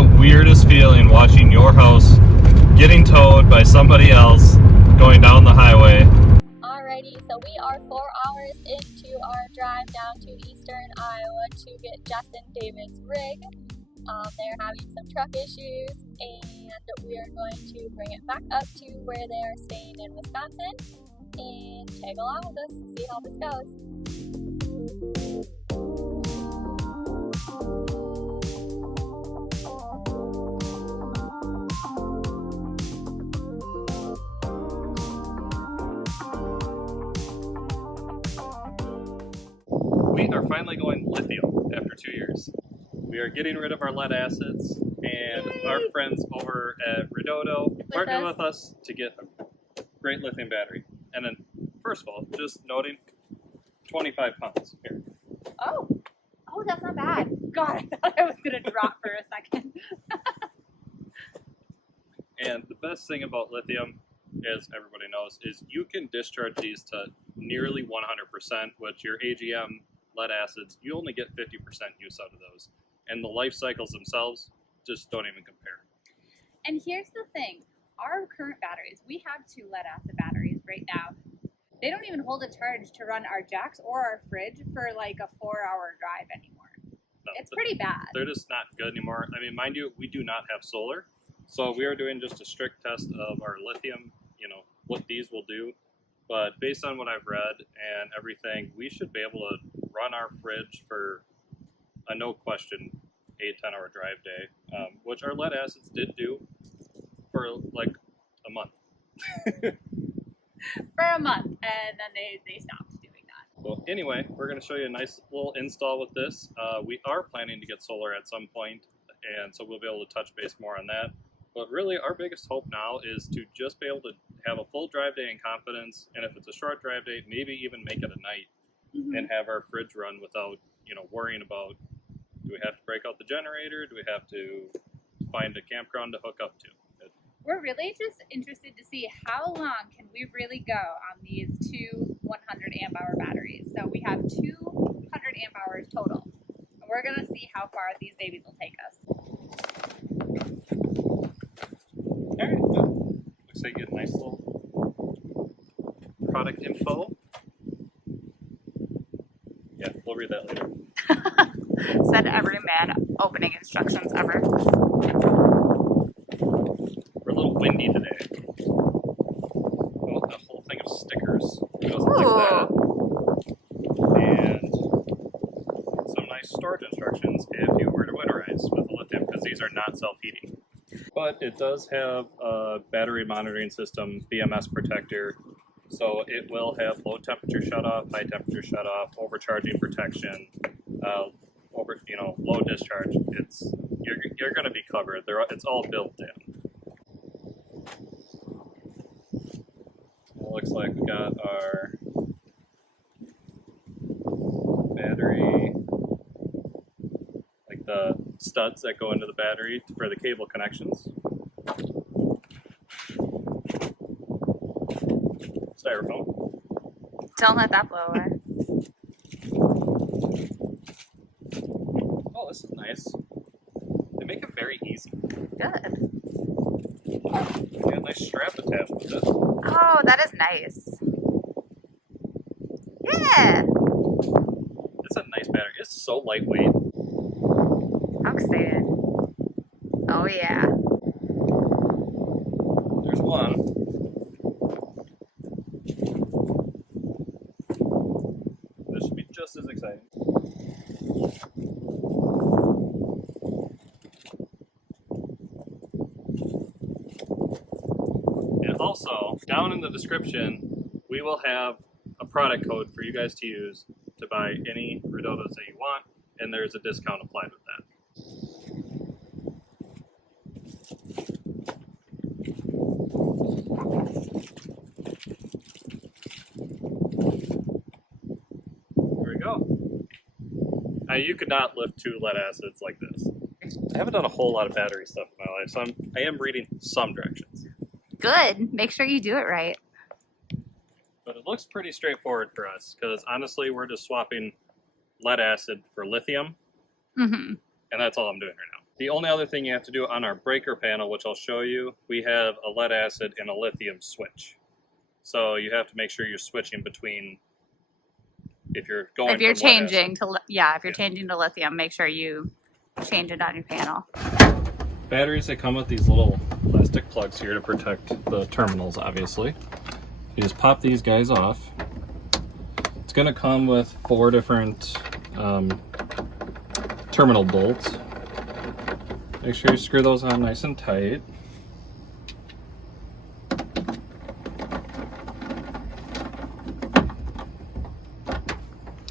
the weirdest feeling watching your house getting towed by somebody else going down the highway. Alrighty, so we are 4 hours into our drive down to eastern Iowa to get Justin David's rig. They're having some truck issues, and we are going to bring it back up to where they are staying in Wisconsin and tag along with us and see how this goes. We are finally going lithium after 2 years. We are getting rid of our lead acids, and our friends over at Redodo partnered with us to get a great lithium battery. And then, first of all, just noting, 25 pounds here. Oh, that's not bad. God, I thought I was gonna drop for a second. And the best thing about lithium, as everybody knows, is you can discharge these to nearly 100%, which your AGM lead acids, you only get 50% use out of those. And the life cycles themselves just don't even compare. And here's the thing. Our current batteries, we have 2 lead acid batteries right now. They don't even hold a charge to run our jacks or our fridge for like a 4-hour drive anymore. No, it's pretty bad. They're just not good anymore. I mean, mind you, we do not have solar. So we are doing just a strict test of our lithium, what these will do. But based on what I've read and everything, we should be able to run our fridge for a no question 8-10 hour drive day, which our lead acids did do for like a month. For a month, and then they stopped doing that. Well, anyway, we're going to show you a nice little install with this. We are planning to get solar at some point, and so we'll be able to touch base more on that. But really, our biggest hope now is to just be able to have a full drive day in confidence, and if it's a short drive day, maybe even make it a night and have our fridge run without, worrying about, do we have to break out the generator? Do we have to find a campground to hook up to? We're really just interested to see how long can we really go on these 2 100 amp hour batteries. So we have 200 amp hours total. And we're going to see how far these babies will take us. All right, well, looks like you get a nice little product info. Yeah, we'll read that later. Said every man opening instructions ever. We're a little windy today. Oh, a whole thing of stickers. Who doesn't like that? And some nice storage instructions if you were to winterize with the lithium, because these are not self-heating. But it does have a battery monitoring system, BMS protector, so it will have low temperature shutoff, high temperature shutoff, overcharging protection, low discharge. You're going to be covered. It's all built in. It looks like we got our battery, like the studs that go into the battery for the cable connections. Styrofoam. Don't let that blow away. Oh, this is nice. They make it very easy. Good. They got a nice strap attached with this. Oh, that is nice. Yeah. It's a nice battery. It's so lightweight. I'm excited. Oh yeah. There's one. This should be just as exciting. And also, down in the description, we will have a product code for you guys to use to buy any Redodos that you want, and there's a discount applied with that. There we go. Now, you could not lift 2 lead acids like this. I haven't done a whole lot of battery stuff in my life, so I am reading some directions. Good. Make sure you do it right. But it looks pretty straightforward for us, because honestly, we're just swapping lead acid for lithium, and that's all I'm doing right now. The only other thing you have to do on our breaker panel, which I'll show you, we have a lead acid and a lithium switch. So you have to make sure you're switching between, if you're going If you're from lead changing acid. if you're changing to lithium, make sure you change it on your panel. Batteries, they come with these little plastic plugs here to protect the terminals, obviously. You just pop these guys off. It's going to come with 4 different terminal bolts. Make sure you screw those on nice and tight.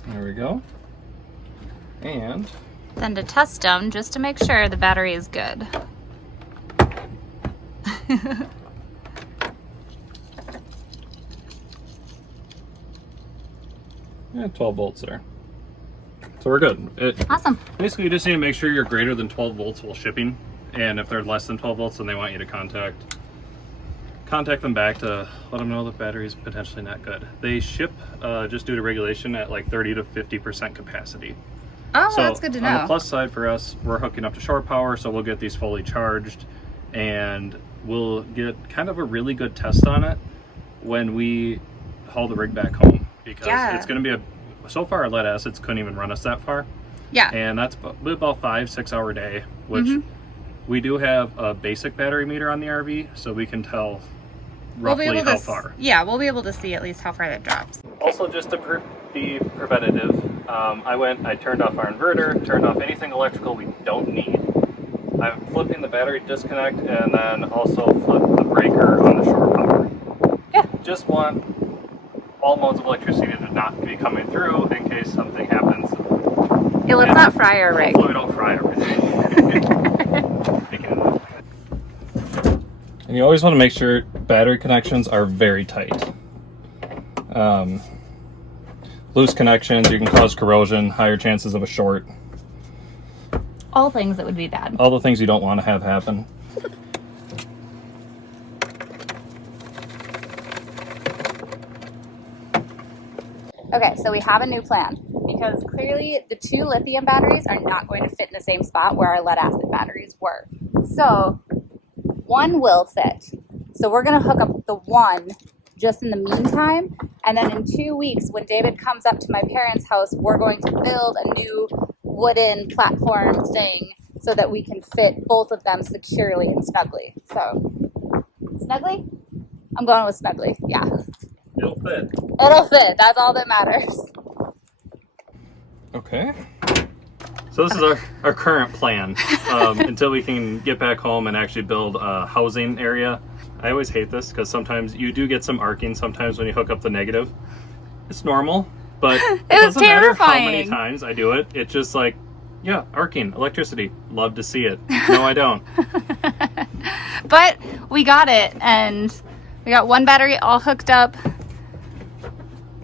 There we go. And Then to test them, just to make sure the battery is good. yeah, 12 volts there. So we're good. Awesome. Basically, you just need to make sure you're greater than 12 volts while shipping. And if they're less than 12 volts, then they want you to contact them back to let them know the battery's potentially not good. They ship just due to regulation at like 30 to 50% capacity. Oh, So that's good to know. on the plus side for us, we're hooking up to shore power, so we'll get these fully charged, and we'll get kind of a really good test on it when we haul the rig back home, because it's going to be so far our lead acids couldn't even run us that far. Yeah. And that's about 5-6 hour day, which we do have a basic battery meter on the RV, so we can tell roughly how far. Yeah, we'll be able to see at least how far that drops. Also, just to be preventative, I turned off our inverter, turned off anything electrical we don't need. I'm flipping the battery disconnect and then also flip the breaker on the shore power. Yeah. Just want all modes of electricity to not be coming through in case something happens. Yeah, let's not fry our rig. Hopefully we don't fry everything. And you always want to make sure battery connections are very tight. Loose connections, you can cause corrosion, higher chances of a short. All things that would be bad. All the things you don't want to have happen. Okay, so we have a new plan, because clearly the 2 lithium batteries are not going to fit in the same spot where our lead acid batteries were. So one will fit. So we're going to hook up the one just in the meantime, and then in 2 weeks when David comes up to my parents' house, we're going to build a new wooden platform thing so that we can fit both of them securely and snugly. So, snugly? I'm going with snugly, yeah. It'll fit. It'll fit, that's all that matters. Okay. So this is our current plan until we can get back home and actually build a housing area. I always hate this because sometimes you do get some arcing sometimes when you hook up the negative. It's normal, but it doesn't matter how many times I do it. It's just like, yeah, arcing, electricity. Love to see it. No, I don't. But we got it, and we got one battery all hooked up.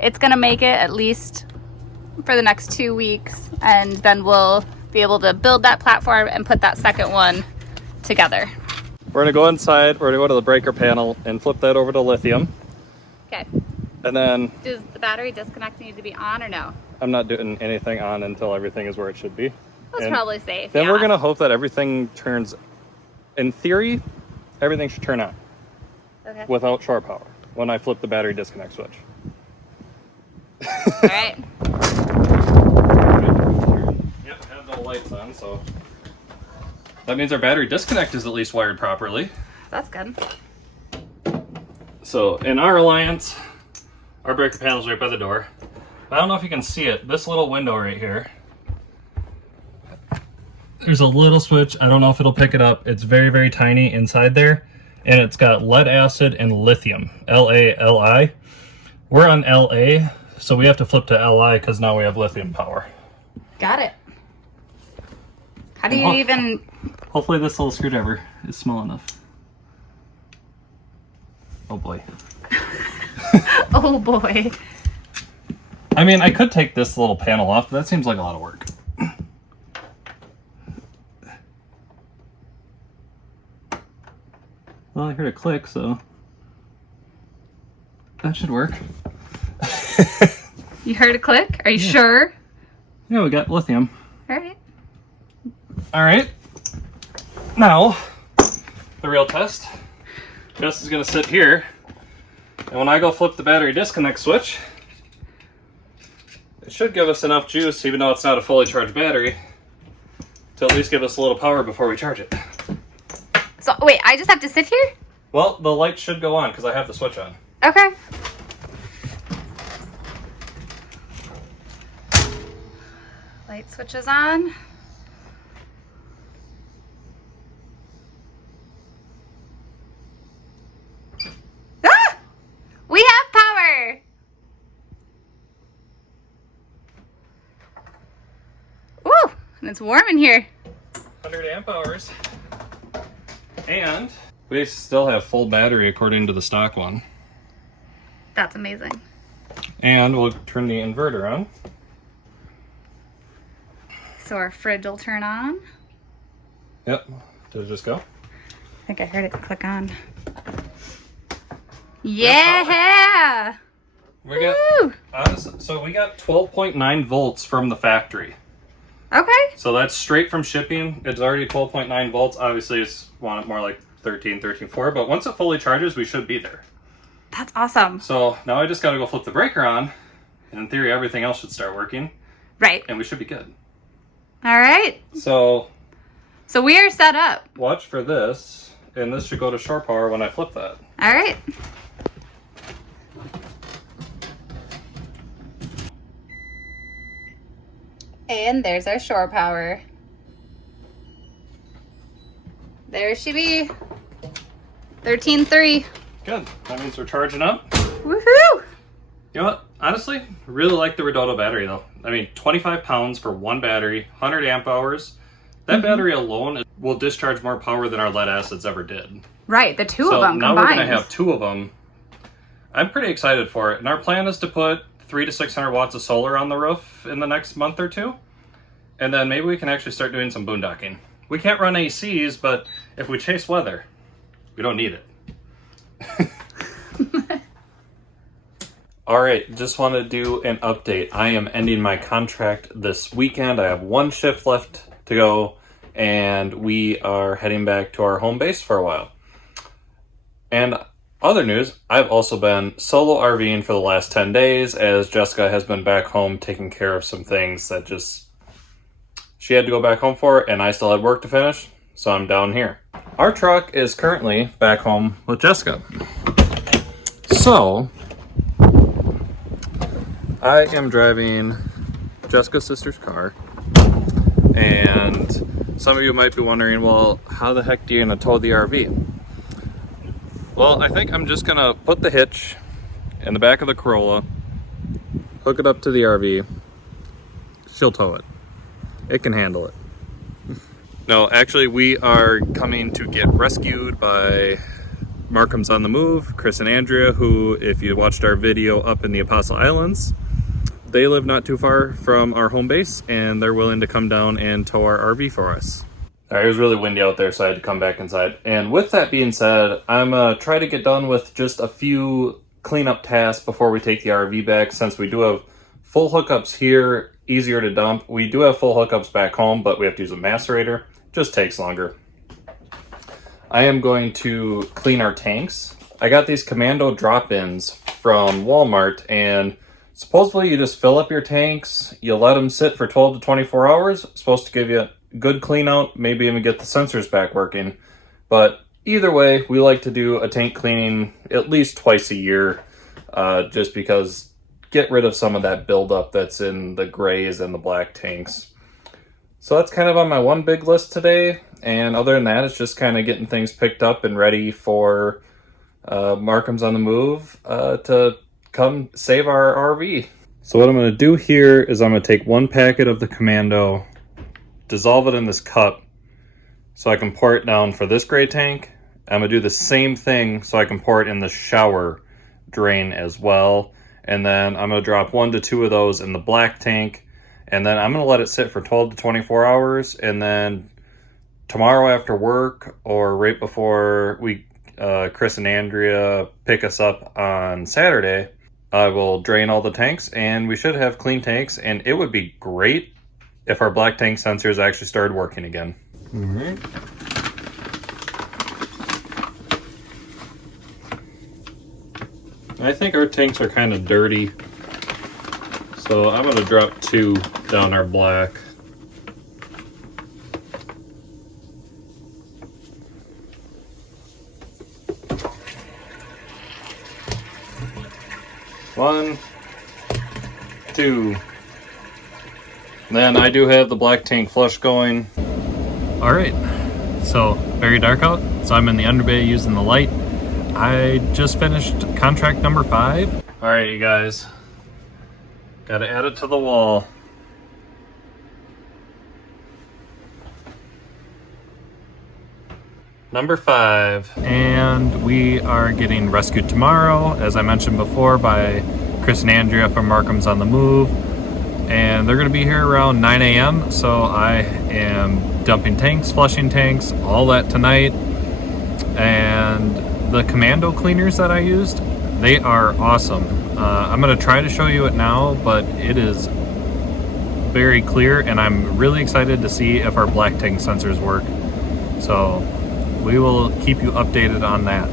It's gonna make it at least for the next 2 weeks, and then we'll be able to build that platform and put that second one together. We're gonna go inside, we're gonna go to the breaker panel and flip that over to lithium. Okay. And then Does the battery disconnect need to be on or no? I'm not doing anything on until everything is where it should be. That's probably safe. Then we're gonna hope that everything turns, in theory, everything should turn on. Okay. Without shore power when I flip the battery disconnect switch. All right. Yep, I have no lights on, so that means our battery disconnect is at least wired properly. That's good. So in our alliance, our breaker panel is right by the door. I don't know if you can see it. This little window right here, there's a little switch. I don't know if it'll pick it up. It's very, very tiny inside there. And it's got lead acid and lithium, LALI. We're on LA, so we have to flip to LI because now we have lithium power. Got it. How do you even... Hopefully this little screwdriver is small enough. Oh boy. Oh boy. I mean, I could take this little panel off, but that seems like a lot of work. Well, I heard a click, so that should work. You heard a click? Are you sure? Yeah, we got lithium. All right. All right. Now, the real test. Jess is gonna sit here, and when I go flip the battery disconnect switch, it should give us enough juice, even though it's not a fully charged battery, to at least give us a little power before we charge it. So wait, I just have to sit here? Well, the light should go on because I have the switch on. Okay. Light switches on. Ah! We have power! Ooh, and it's warm in here. 100 amp hours. And we still have full battery according to the stock one. That's amazing. And we'll turn the inverter on. So our fridge will turn on. Yep. Did it just go? I think I heard it click on. Yeah! We got, so we got 12.9 volts from the factory. Okay. So that's straight from shipping. It's already 12.9 volts. Obviously, it's want it more like 13.4, but once it fully charges, we should be there. That's awesome. So now I just got to go flip the breaker on, and in theory, everything else should start working. Right. And we should be good. All right. So we are set up. watch for this, and this should go to shore power when I flip that. All right. And there's our shore power. There she be. 13.3. Good. That means we're charging up. Woohoo! You know what? Honestly, really like the Redodo battery though. I mean, 25 pounds for one battery, 100 amp hours. That battery alone will discharge more power than our lead acids ever did. Right, the two So of them now combined. we're going to have two of them. I'm pretty excited for it. And our plan is to put 300 to 600 watts of solar on the roof in the next month or two. And then maybe we can actually start doing some boondocking. We can't run ACs, but if we chase weather, we don't need it. All right, just want to do an update. I am ending my contract this weekend. I have one shift left to go, and we are heading back to our home base for a while. And other news, I've also been solo RVing for the last 10 days as Jessica has been back home taking care of some things that just she had to go back home for, and I still had work to finish, so I'm down here. Our truck is currently back home with Jessica. So I am driving Jessica's sister's car, and some of you might be wondering, well, how the heck do you gonna tow the RV? Well, I think I'm just gonna put the hitch in the back of the Corolla, hook it up to the RV, she'll tow it. It can handle it. No, actually, we are coming to get rescued by Markham's on the Move, Chris and Andrea, who, if you watched our video up in the Apostle Islands, they live not too far from our home base, and they're willing to come down and tow our RV for us. All right, it was really windy out there, so I had to come back inside. And with that being said, I'm gonna try to get done with just a few cleanup tasks before we take the RV back, since we do have full hookups here, easier to dump. We do have full hookups back home, but we have to use a macerator. Just takes longer. I am going to clean our tanks. I got these Commando drop-ins from Walmart, and supposedly you just fill up your tanks, you let them sit for 12 to 24 hours. It's supposed to give you a good clean out, maybe even get the sensors back working. But either way, we like to do a tank cleaning at least twice a year, just because get rid of some of that buildup that's in the grays and the black tanks. So that's kind of on my one big list today. And other than that, it's just kind of getting things picked up and ready for Markham's on the Move to come save our RV. So what I'm going to do here is I'm going to take one packet of the Commando, dissolve it in this cup so I can pour it down for this gray tank. I'm going to do the same thing so I can pour it in the shower drain as well. And then I'm going to drop 1 to 2 of those in the black tank. And then I'm going to let it sit for 12 to 24 hours. And then tomorrow after work, or right before we Chris and Andrea pick us up on Saturday, I will drain all the tanks, and we should have clean tanks. And it would be great if our black tank sensors actually started working again. All right. I think our tanks are kind of dirty, so I'm going to drop 2 down our black. One, 2. Then I do have the black tank flush going. Alright, so very dark out, so I'm in the underbay using the light. I just finished contract number 5. Alright you guys, gotta add it to the wall. Number 5. And we are getting rescued tomorrow, as I mentioned before, by Chris and Andrea from Markham's on the Move. And they're going to be here around 9 a.m. So I am dumping tanks, flushing tanks, all that tonight. And the commando cleaners that I used, they are awesome. I'm going to try to show you it now, but it is very clear, and I'm really excited to see if our black tank sensors work. So we will keep you updated on that.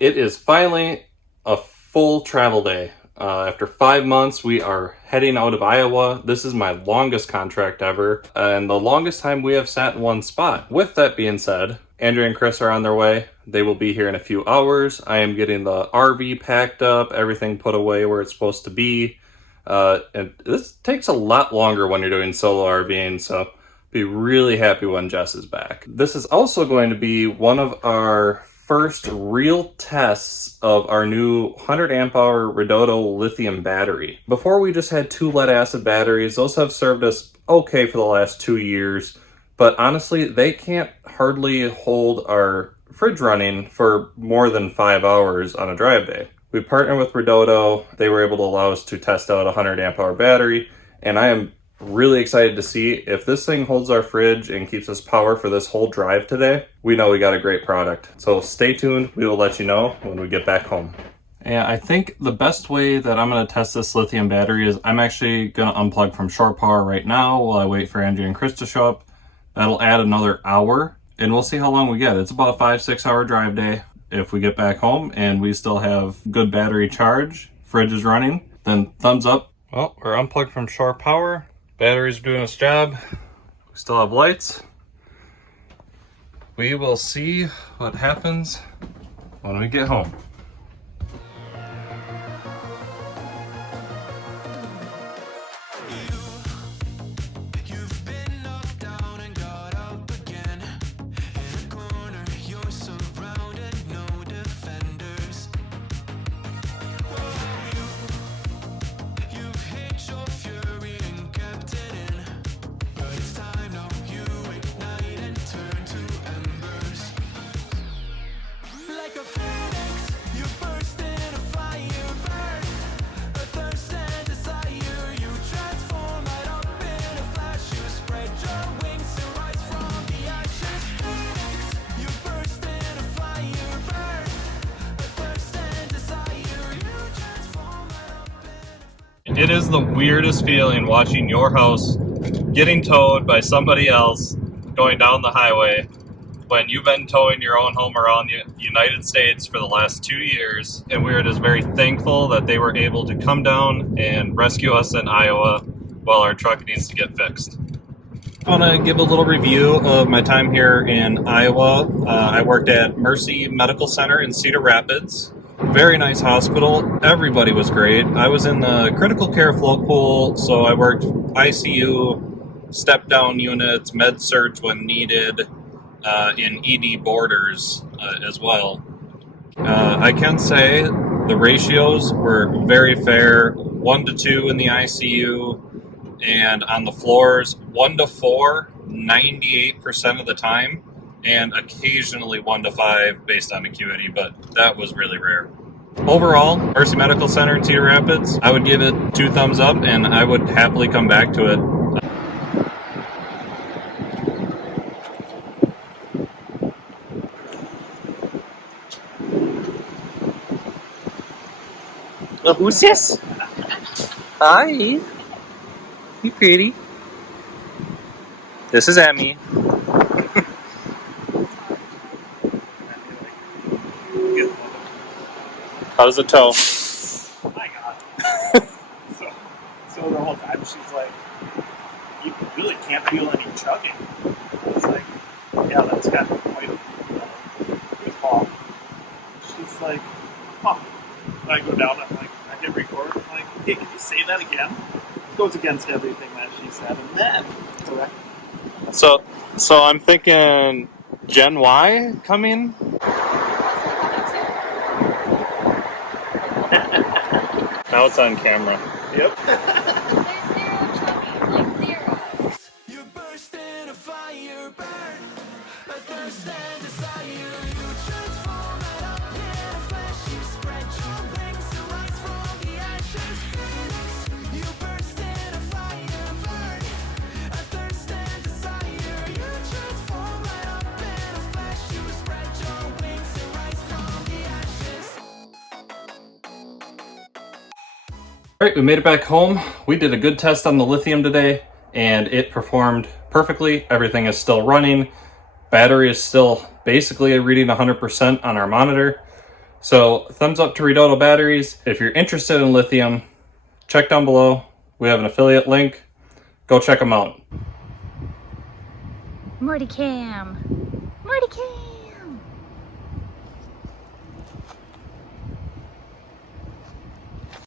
It is finally a full travel day. After 5 months, we are heading out of Iowa. This is my longest contract ever, and the longest time we have sat in one spot. With that being said, Andrea and Chris are on their way. They will be here in a few hours. I am getting the RV packed up, everything put away where it's supposed to be. And this takes a lot longer when you're doing solo RVing, so be really happy when Jess is back. This is also going to be one of our first real tests of our new 100 amp hour Redodo lithium battery. Before we just had 2 lead acid batteries. Those have served us okay for the last 2 years, but honestly they can't hardly hold our fridge running for more than 5 hours on a drive day. We partnered with Redodo. They were able to allow us to test out a 100 amp hour battery, and I am really excited to see if this thing holds our fridge and keeps us power for this whole drive today. We know we got a great product. So stay tuned. We will let you know when we get back home. And I think the best way that I'm going to test this lithium battery is I'm actually going to unplug from shore power right now while I wait for Andrea and Chris to show up. That'll add another hour, and we'll see how long we get. It's about a 5-6 hour drive day. If we get back home and we still have good battery charge, fridge is running, then thumbs up. Well, we're unplugged from shore power. Battery's doing its job. We still have lights. We will see what happens when we get home. It is the weirdest feeling watching your house getting towed by somebody else going down the highway when you've been towing your own home around the United States for the last 2 years. And we are just very thankful that they were able to come down and rescue us in Iowa while our truck needs to get fixed. I want to give a little review of my time here in Iowa. I worked at Mercy Medical Center in Cedar Rapids. Very nice hospital. Everybody was great. I was in the critical care float pool, so I worked ICU, step-down units, med surg when needed, in ED borders as well. I can say the ratios were very fair, 1 to 2 in the ICU, and on the floors, 1 to 4, 98% of the time, and occasionally 1 to 5 based on acuity, but that was really rare. Overall, Mercy Medical Center in Cedar Rapids, I would give it 2 thumbs up, and I would happily come back to it. Well, who's this? Hi. You pretty. This is Emmy. How does it tow? can't feel any chugging. It's like, yeah, that's kind of quite a call. She's like, huh. And I go down and I hit record. I'm like, hey, can you say that again? It goes against everything that she said. And then, correct. So I'm thinking Gen Y coming. Now it's on camera. Yep. There's zero chugging, like zero. You burst in a fire, burn, a thirst and desire. You transform right up in a flash. You spread your wings to rise from the ashes. Phoenix. You burst in a fire, burn, a thirst and desire. You transform right up in a flash. You spread your wings to rise from the ashes. Alright, we made it back home. We did a good test on the lithium today, and it performed perfectly. Everything is still running. Battery is still basically reading 100% on our monitor. So thumbs up to Redodo Batteries. If you're interested in lithium, check down below. We have an affiliate link. Go check them out. Morty Cam. Morty Cam.